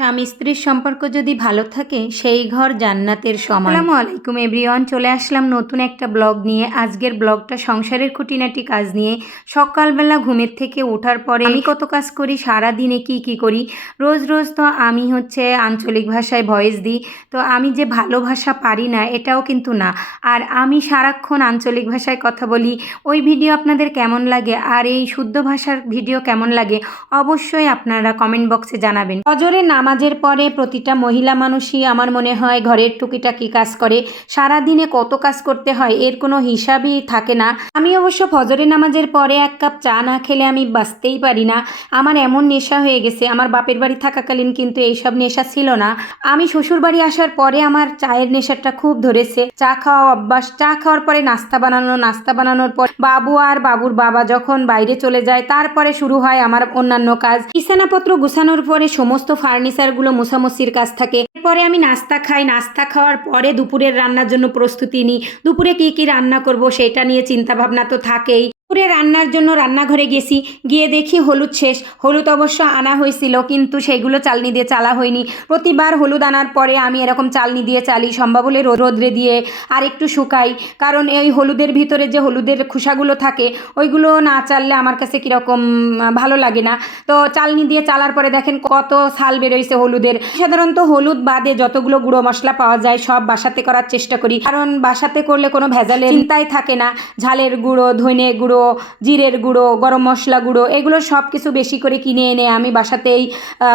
স্বামী স্ত্রীর সম্পর্ক যদি ভালো থাকে সেই ঘর জান্নাতের সমান। আসসালামু আলাইকুম এভরিওয়ান। চলে আসলাম নতুন একটা ব্লগ নিয়ে। আজকের ব্লগটা সংসারের খুঁটিনাটি কাজ নিয়ে। সকালবেলা ঘুমের থেকে ওঠার পরে আমি কত কাজ করি সারা দিনে কি কি করি? রোজ রোজ তো আমি হচ্ছে আঞ্চলিক ভাষায় ভয়েস দিই। তো আমি যে ভালো ভাষা পারি না এটাও কিন্তু না। আর আমি সারাক্ষণ আঞ্চলিক ভাষায় কথা বলি। ওই ভিডিও আপনাদের কেমন লাগে? আর এই শুদ্ধ ভাষার ভিডিও কেমন লাগে? অবশ্যই আপনারা কমেন্ট বক্সে জানাবেন। অজরে নামাজের পরে প্রতিটা মহিলা মানুষই আমার মনে হয় ঘরের টুকিটাকি কাজ করে? সারা দিনে কত কাজ করতে হয়? এর কোনো হিসাবই থাকে না। আমি অবশ্য ফজরের নামাজের পরে এক কাপ চা না খেলে আমি বাঁচতেই পারি না। আমার এমন নেশা হয়ে গেছে, আমার বাপের বাড়ি থাকাকালীন কিন্তু এইসব নেশা ছিল না। আমি শ্বশুর বাড়ি আসার পরে আমার চায়ের নেশাটা খুব ধরেছে। চা খাওয়া অভ্যাস, চা খাওয়ার পরে নাস্তা বানানো, নাস্তা বানানোর পর বাবু আর বাবুর বাবা যখন বাইরে চলে যায়, তারপরে শুরু হয় আমার অন্যান্য কাজ। বিছানাপত্র গুছানোর পরে সমস্ত ফার্নিচারগুলো মোসামসির কাছ থাকে। এরপরে আমি নাস্তা খাই। নাস্তা খাওয়ার পরে দুপুরের রান্নার জন্য প্রস্তুতি নিই। দুপুরে কী কী রান্না করব সেটা নিয়ে চিন্তাভাবনা তো থাকেই। দুপুরে রান্নার জন্য রান্নাঘরে গেছি। গিয়ে দেখি হলুদ শেষ। হলুদ অবশ্য আনা হয়েছিল, কিন্তু সেগুলো চালনি দিয়ে চালা হয়নি। প্রতিবার হলুদ আনার পরে আমি এরকম চালনি দিয়ে চালি, সম্ভব হলে রোদ্রে দিয়ে আর একটু শুকাই। কারণ এই হলুদের ভিতরে যে হলুদের খোসাগুলো থাকে, ওইগুলো না চাললে আমার কাছে কীরকম ভালো লাগে না। তো চালনি দিয়ে চালার পরে দেখেন কত সাল বেরোইছে হলুদের। সাধারণত হলুদ বাদে যতগুলো গুঁড়ো মশলা পাওয়া যায়, সব বাসাতে করার চেষ্টা করি। কারণ বাসাতে করলে কোনো ভেজালের চিন্তাই থাকে না। ঝালের গুঁড়ো, ধনে গুঁড়ো জিরের গুঁড়ো, গরম মশলা গুঁড়ো, এগুলো সব কিছু বেশি করে কিনে এনে আমি বাসাতেই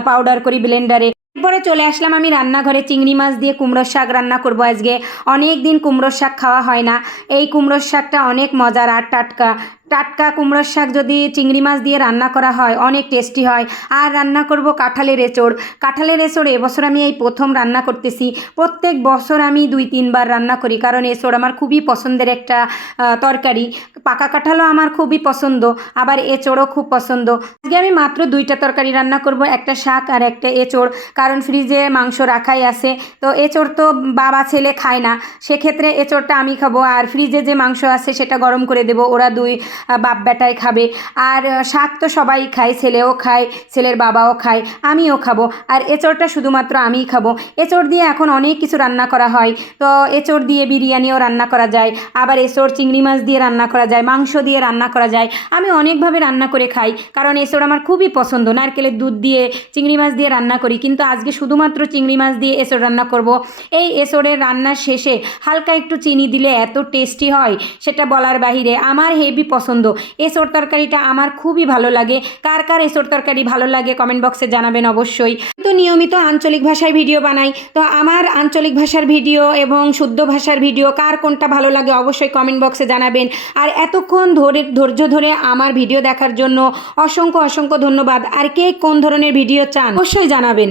পাউডার করি ব্লেন্ডারে এরপরে চলে আসলাম আমি রান্নাঘরে চিংড়ি মাছ দিয়ে কুমড়োর শাক রান্না করব আজকে। অনেক দিন কুমড়োর শাক খাওয়া হয় না। এই কুমড়োর শাকটা অনেক মজার আর টাটকা। টাটকা কুমড়োর শাক যদি চিংড়ি মাছ দিয়ে রান্না করা হয়, অনেক টেস্টি হয়। আর রান্না করব কাঁঠালের এঁচড়। কাঁঠালের এঁচড় এবছর আমি এই প্রথম রান্না করতেছি। প্রত্যেক বছর আমি দুই, তিনবার রান্না করি, কারণ এঁচড় আমার খুবই পছন্দের একটা তরকারি। পাকা কাঁঠালও আমার খুবই পছন্দ, আবার এঁচড়ও খুব পছন্দ। আজকে আমি মাত্র দুইটা তরকারি রান্না করব, একটা শাক আর একটা এঁচড়, কারণ ফ্রিজে মাংস রাখাই আছে। তো এঁচড় তো বাবা, ছেলে খায় না, সেক্ষেত্রে এঁচড়টা আমি খাব, আর ফ্রিজে যে মাংস আছে সেটা গরম করে দেবো, ওরা দুই বাপ বেটাই খাবে। আর শাক তো সবাই খায়, ছেলেও খায়, ছেলের বাবাও খায়, আমিও খাব। আর এঁচড়টা শুধুমাত্র আমিই খাব। এঁচড় দিয়ে এখন অনেক কিছু রান্না করা হয়। তো এঁচড় দিয়ে বিরিয়ানিও রান্না করা যায়। আবার এঁচড় চিংড়ি মাছ দিয়ে রান্না করা যায়। মাংস দিয়ে রান্না করা যায়। আমি অনেকভাবে রান্না করে খাই। কারণ এঁচড় আমার খুবই পছন্দ। নারকেলের দুধ দিয়ে চিংড়ি মাছ দিয়ে রান্না করি। কিন্তু আজকে শুধুমাত্র চিংড়ি মাছ দিয়ে এঁচড় রান্না করব। এই এঁচড়ের রান্নার শেষে হালকা একটু চিনি দিলে এত টেস্টি হয়, সেটা বলার বাহিরে আমার হেভি পছন্দ এঁচড় তরকারিটা আমার খুবই ভালো লাগে। কার কার এঁচড় তরকারি ভালো লাগে কমেন্ট বক্সে জানাবেন অবশ্যই। তো নিয়মিত আঞ্চলিক ভাষায় ভিডিও বানাই, তো আমার আঞ্চলিক ভাষার ভিডিও এবং শুদ্ধ ভাষার ভিডিও কার কোনটা ভালো লাগে অবশ্যই কমেন্ট বক্সে জানাবেন। আর এতক্ষণ ধরে, ধৈর্য ধরে আমার ভিডিও দেখার জন্য অসংখ্য অসংখ্য ধন্যবাদ। আর কে কোন ধরনের ভিডিও চান অবশ্যই জানাবেন।